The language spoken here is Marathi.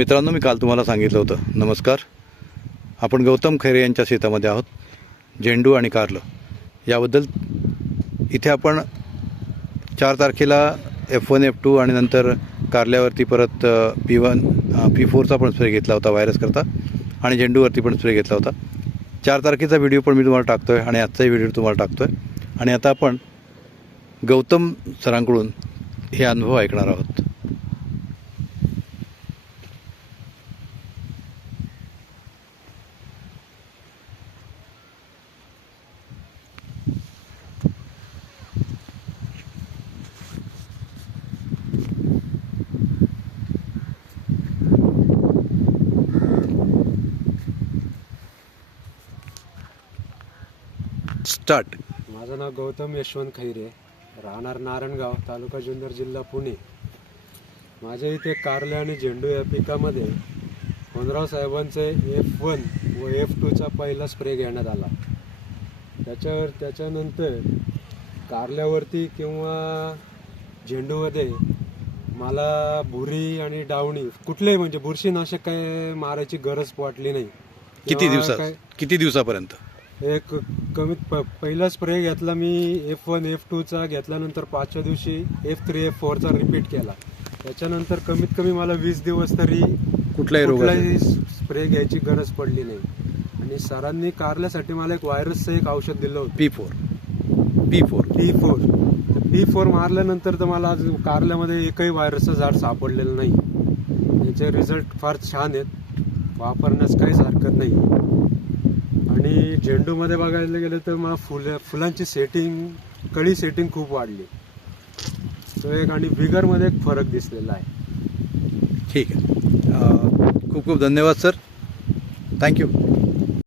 मित्रांनो मी काल तुम्हाला सांगितलं होतं. नमस्कार. आपण गौतम खैरे यांच्या शेतामध्ये आहोत. झेंडू आणि कारलं. याबद्दल इथे आपण चार तारखेला एफ वन एफ टू आणि नंतर कारल्यावरती परत पी वन पी फोरचा पण स्प्रे घेतला होता व्हायरसकरता आणि झेंडूवरती पण स्प्रे घेतला होता. चार तारखेचा व्हिडिओ पण मी तुम्हाला टाकतो आहे आणि आजचाही व्हिडिओ तुम्हाला टाकतो आहे आणि आता आपण गौतम सरांकडून हे अनुभव ऐकणार आहोत. स्टार्ट. माझं नाव गौतम यशवंत खैरे. राहणार नारायणगाव तालुका जुन्नर जिल्हा पुणे. माझ्या इथे कारले आणि झेंडू या पिकामध्ये होनराव साहेबांचे एफ वन व एफ टूचा पहिला स्प्रे घेण्यात आला. त्याच्यावर त्याच्यानंतर कारल्यावरती किंवा झेंडूमध्ये मला बुरी आणि डावणी कुठलेही म्हणजे बुरशीनाशक काय मारायची गरज वाटली नाही. किती काय- किती दिवसापर्यंत? एक कमीत प पहिला स्प्रे घेतला मी एफ वन एफ टूचा घेतल्यानंतर पाचव्या दिवशी एफ थ्री एफ फोरचा रिपीट केला. त्याच्यानंतर कमीत कमी मला वीस दिवस तरी कुठल्याही कुठलाही स्प्रे घ्यायची गरज पडली नाही. आणि सरांनी कारल्यासाठी मला एक व्हायरसचं एक औषध दिलं होतं. P four P four P four P four मारल्यानंतर तर मला आज कारल्यामध्ये एकही व्हायरसचं झाड सापडलेलं नाही. याचे रिझल्ट फार छान आहेत. वापरण्यास काहीच हरकत नाही. आणि झेंडूमध्ये बघायला गेलं तर मला फुलं फुलांची सेटिंग कळी सेटिंग खूप वाढली. तो एक आणि विगरमध्ये एक फरक दिसलेला आहे. ठीक आहे. खूप खूप धन्यवाद सर. थँक्यू